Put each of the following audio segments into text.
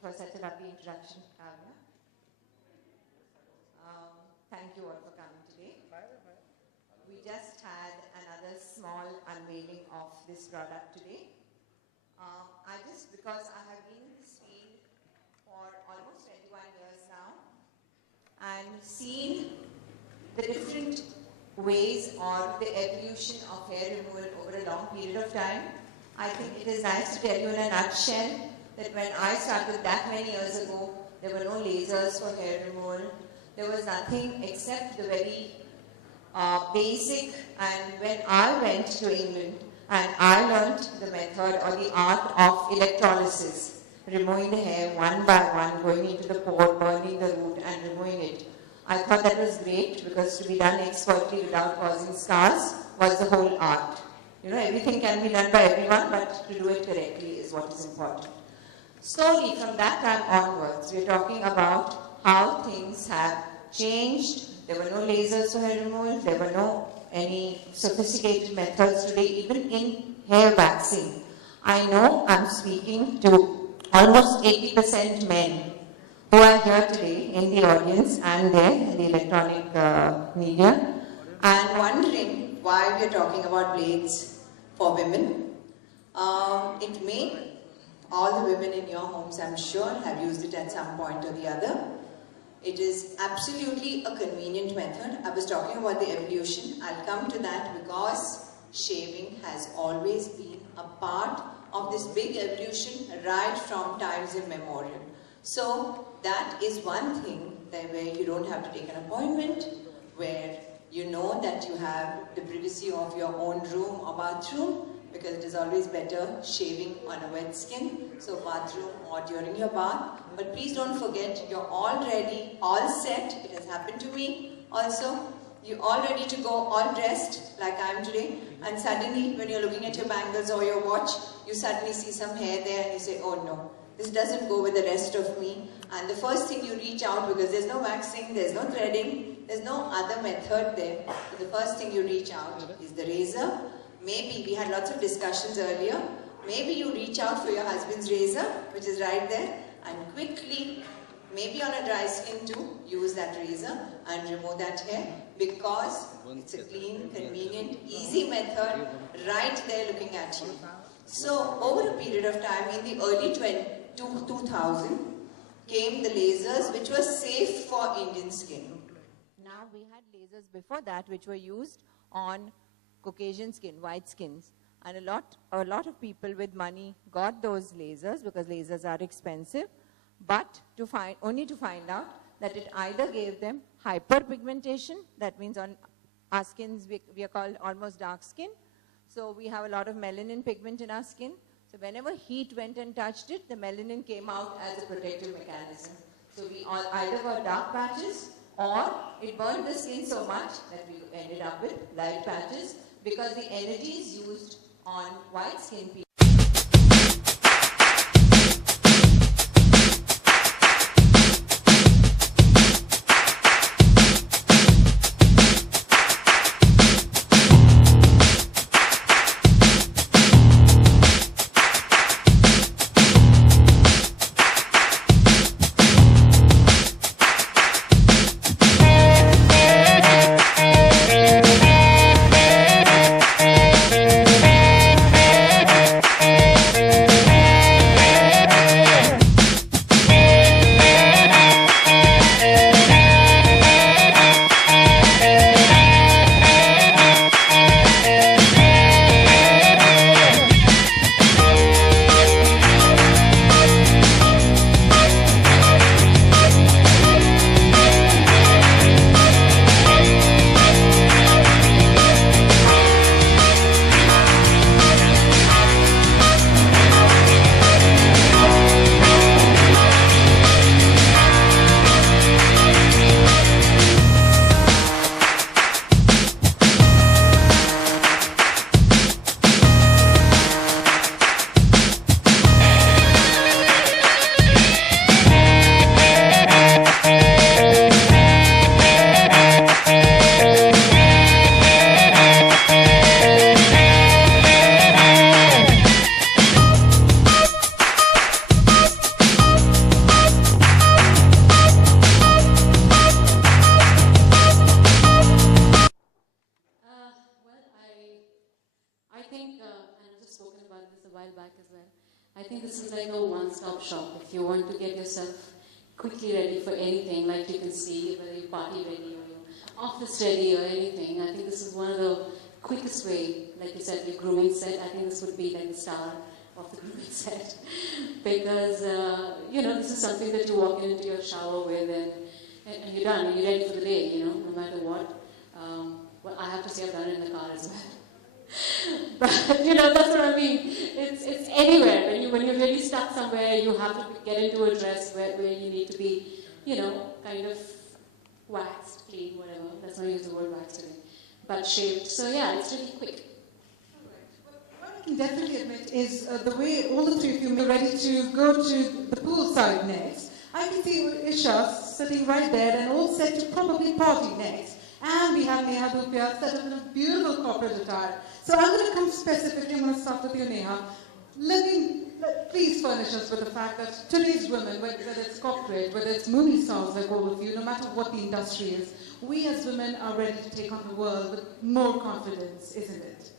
for such a lovely introduction, Kavya. Thank you all for coming today. We just had another small unveiling of this product today. Because I have been in this field for almost 21 years now and seen the different ways or the evolution of hair removal over a long period of time, I think it is nice to tell you in a nutshell that when I started that many years ago, there were no lasers for hair removal. There was nothing except the very basic, and when I went to England and I learned the method or the art of electrolysis, removing the hair one by one, going into the pot, burning the root and removing it. I thought that was great because to be done expertly without causing scars was the whole art. You know, everything can be done by everyone, but to do it correctly is what is important. Slowly, from that time onwards, we're talking about how things have changed. There were no lasers for hair removal. There were no any sophisticated methods today, even in hair waxing. I know I'm speaking to almost 80% men who are here today in the audience and there in the electronic media, and wondering why we're talking about blades for women. It may, all the women in your homes, I'm sure, have used it at some point or the other. It is absolutely a convenient method. I was talking about the evolution. I'll come to that because shaving has always been a part of this big evolution right from times immemorial. So that is one thing where you don't have to take an appointment, where you know that you have the privacy of your own room or bathroom, because it is always better shaving on a wet skin, so bathroom or during your bath. But please don't forget, you're all ready, all set. It has happened to me also. You're all ready to go, all dressed like I am today, and suddenly when you're looking at your bangles or your watch, you suddenly see some hair there and you say, oh no, this doesn't go with the rest of me. And the first thing you reach out, because there's no waxing, there's no threading, there's no other method there. So the first thing you reach out is the razor. Maybe, we had lots of discussions earlier, maybe you reach out for your husband's razor, which is right there, and quickly, maybe on a dry skin too, use that razor and remove that hair, because it's a clean, convenient, easy method right there looking at you. So, over a period of time, in the early 2000, came the lasers, which were safe for Indian skin. Now, we had lasers before that, which were used on Caucasian skin, white skins, and a lot of people with money got those lasers because lasers are expensive, but only to find out that it either gave them hyperpigmentation, that means on our skins we are called almost dark skin, so we have a lot of melanin pigment in our skin, so whenever heat went and touched it, the melanin came out as a protective mechanism. So we either got dark patches or it burned the skin so much that we ended up with light patches, because the energies used on white skin people think this is like a one-stop shop. If you want to get yourself quickly ready for anything, like you can see, whether you're party ready or you're office ready or anything, I think this is one of the quickest way, like you said, your grooming set. I think this would be like the star of the grooming set. Because, this is something that you walk into your shower with and you're done, you're ready for the day, no matter what. Well, I have to say I've done it in the car as well. But, that's what I mean. It's anywhere. When you're really stuck somewhere, you have to get into a dress where you need to be, kind of waxed, clean, whatever. Let's not use the word wax today. But shaved. So yeah, it's really quick. What I can definitely admit is the way all the three of you are ready to go to the poolside next. I can see Isha sitting right there and all set to probably party next. And we have Neha Dupia set up in a beautiful corporate attire. So I'm going to come specifically, I'm going to start with you, Neha. Please furnish us with the fact that today's women, whether it's corporate, whether it's movie stars like all of you, no matter what the industry is, we as women are ready to take on the world with more confidence, isn't it?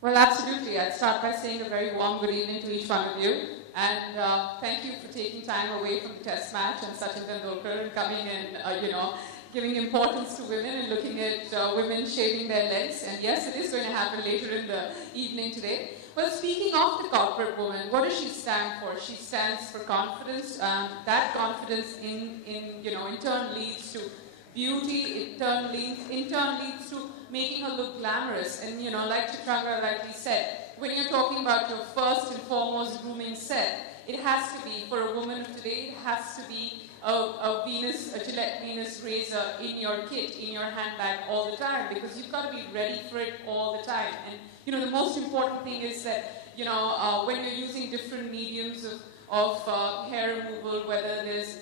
Well, absolutely. I'd start by saying a very warm good evening to each one of you. And thank you for taking time away from the test match and Sachin Tendulkar and coming and, giving importance to women and looking at women shaving their legs. And yes, it is going to happen later in the evening today. Well, speaking of the corporate woman, what does she stand for? She stands for confidence. That confidence in turn leads to beauty, in turn leads to making her look glamorous. And like Chitranga rightly said, when you're talking about your first and foremost grooming set, it has to be, for a woman of today, it has to be a Gillette Venus razor in your kit, in your handbag all the time, because you've got to be ready for it all the time. And the most important thing is that when you're using different mediums of hair removal, whether there's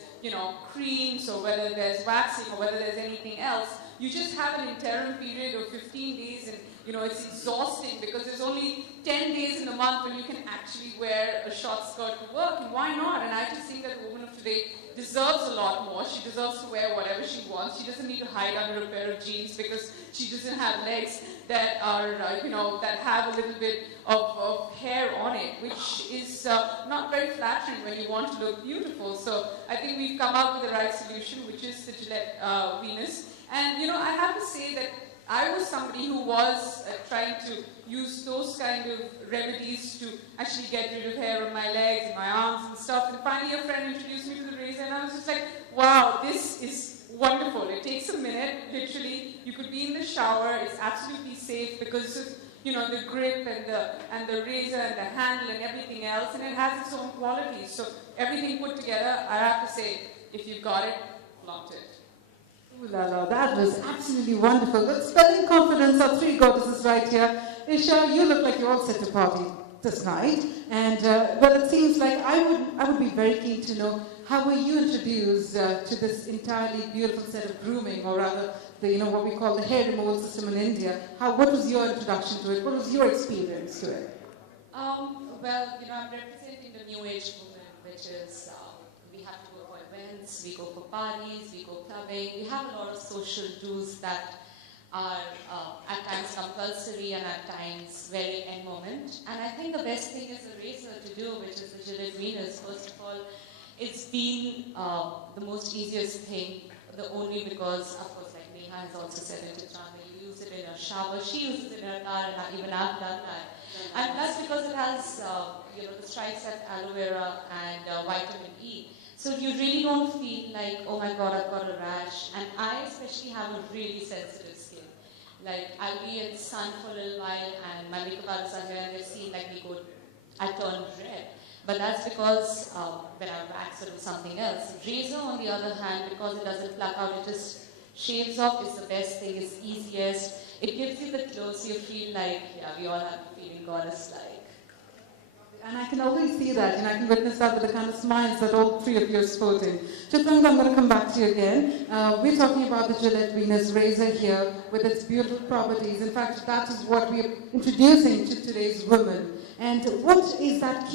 creams or whether there's waxing or whether there's anything else, you just have an interim period of 15 days and it's exhausting because there's only 10 days in the month when you can actually wear a short skirt to work, and why not? And I just think that the woman of today deserves a lot more. She deserves to wear whatever she wants. She doesn't need to hide under a pair of jeans because she doesn't have legs that are, that have a little bit of hair on it, which is not very flattering when you want to look beautiful. So I think we've come up with the right solution, which is the Gillette Venus. And, I have to say that I was somebody who was trying to use those kind of remedies to actually get rid of hair on my legs and my arms and stuff. And finally a friend introduced me to the razor and I was just like, wow, this is wonderful. It takes a minute, literally. You could be in the shower. It's absolutely safe because of, the grip and the razor and the handle and everything else. And it has its own qualities. So everything put together, I have to say, if you've got it, flaunt it. Ooh la la, that was absolutely wonderful. But spelling confidence, our three goddesses right here. Isha, you look like you're all set to party this night. And well, it seems like I would be very keen to know, how were you introduced to this entirely beautiful set of grooming, or rather, what we call the hair removal system in India? What was your introduction to it? What was your experience to it? Well, I'm representing the new age movement, which is we have to go for events, we go for parties, we go clubbing. We have a lot of social dues that are at times compulsory and at times very end moment. And I think the best thing is a razor to do, which is the Gillette Venus. First of all, it's been the most easiest thing, the only because, of course, like Neha has also said it to Chanda, you use it in her shower, she uses it in her car, and even I've done that. And that's because it has, the stripes of aloe vera and vitamin E. So you really don't feel like, oh my God, I've got a rash. And I especially have a really sensitive skin. Like, I'll be in the sun for a little while and my makeup artists are here and they see like I turn red. But that's because when I wax it with something else. Razor, on the other hand, because it doesn't pluck out, it just shaves off, is the best thing, it's easiest. It gives you the glow, so you feel like, yeah, we all have the feeling goddess-like. And I can always see that, and I can witness that with the kind of smiles that all three of you are sporting. Chitranga, I'm going to come back to you again. We're talking about the Gillette Venus razor here with its beautiful properties. In fact, that is what we're introducing to today's women. And what is that key?